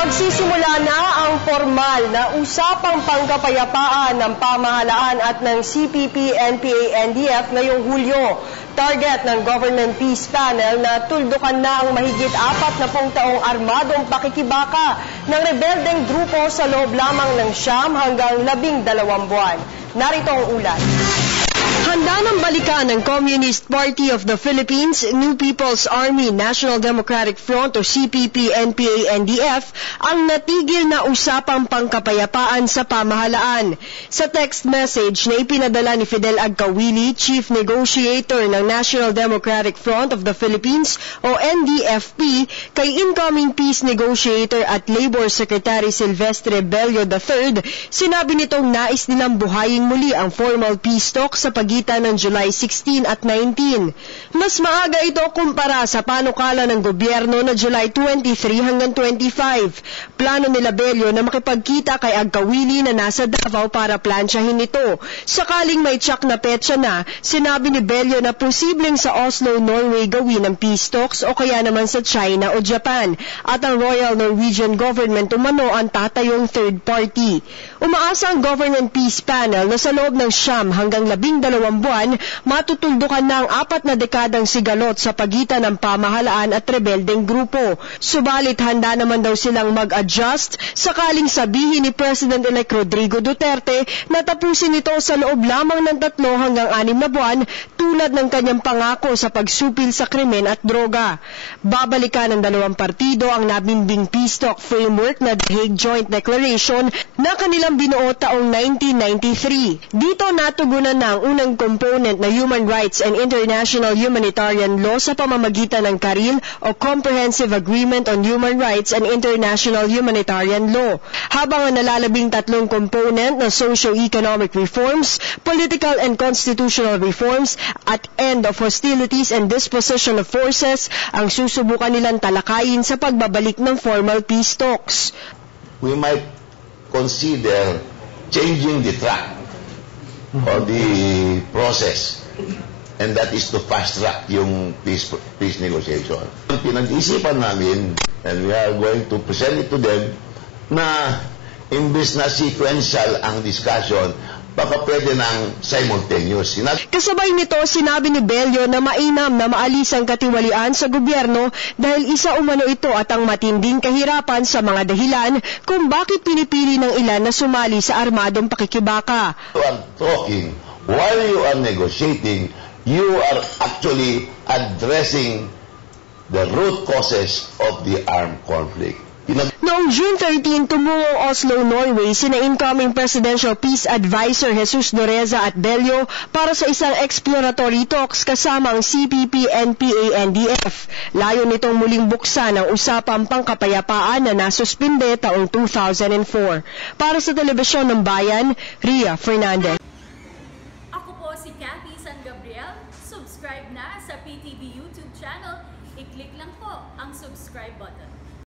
Magsisimula na ang formal na usapang pangkapayapaan ng pamahalaan at ng CPP-NPA-NDF ngayong Hulyo. Target ng Government Peace Panel na tuldukan na ang mahigit 40 taong armadong pakikibaka ng rebeldeng grupo sa loob lamang ng 9 hanggang 12 buwan. Narito ang ulat. Handa ng balikan ng Communist Party of the Philippines, New People's Army National Democratic Front o CPP-NPA-NDF ang natigil na usapang pangkapayapaan sa pamahalaan. Sa text message na ipinadala ni Fidel Agcawili, Chief Negotiator ng National Democratic Front of the Philippines o NDFP, kay incoming Peace Negotiator at Labor Secretary Silvestre Bello III, sinabi nitong nais nilang buhayin muli ang formal peace talk sa pagitan ng July 16 at 19. Mas maaga ito kumpara sa panukala ng gobyerno na July 23 hanggang 25. Plano nila Bello na makipagkita kay Agcawili na nasa Davao para plansyahin ito. Sakaling may tsak na petsa na, sinabi ni Bello na posibleng sa Oslo, Norway gawin ang peace talks o kaya naman sa China o Japan. At ang Royal Norwegian Government umano ang tatayong third party. Umaasa ang Government Peace Panel na sa loob ng 9 hanggang 12 buwan, matutuldukan na ang 4 na dekadang sigalot sa pagitan ng pamahalaan at rebeldeng grupo. Subalit handa naman daw silang mag-adjust sakaling sabihin ni President-elect Rodrigo Duterte na tapusin ito sa loob lamang ng 3 hanggang 6 na buwan tulad ng kanyang pangako sa pagsupil sa krimen at droga. Babalikan ng dalawang partido ang nabimbing peace talk framework na The Hague Joint Declaration na kanilang binuo taong 1993. Dito natugunan na ang unang component na human rights and international humanitarian law sa pamamagitan ng CARIL o Comprehensive Agreement on Human Rights and International Humanitarian Law. Habang ang nalalabing 3 component na socio-economic reforms, political and constitutional reforms at end of hostilities and disposition of forces ang susubukan nilang talakayin sa pagbabalik ng formal peace talks. We might consider changing the track or the process, and that is to fast track yung peace negotiation. Pinag-isipan namin, and we are going to present it to them, na imbes na sequential ang discussion, baka pwede ng simultaneous. Kasabay nito, sinabi ni Bello na mainam na maalis ang katiwalian sa gobyerno dahil isa umano ito at ang matinding kahirapan sa mga dahilan kung bakit pinipili ng ilan na sumali sa armadong pakikibaka. You are talking, while you are negotiating, you are actually addressing the root causes of the armed conflict. Noong June 13, tumungo Oslo, Norway, sina incoming Presidential Peace Advisor Jesus Doreza at Bello para sa isang exploratory talks kasama ang CPP-NPA-NDF. Layo nitong muling buksan ang usapang pangkapayapaan na nasuspinde taong 2004. Para sa Telebisyon ng Bayan, Ria Fernandez. Ako po si Cathy San Gabriel. Subscribe na sa PTV YouTube channel. I-click lang po ang subscribe button.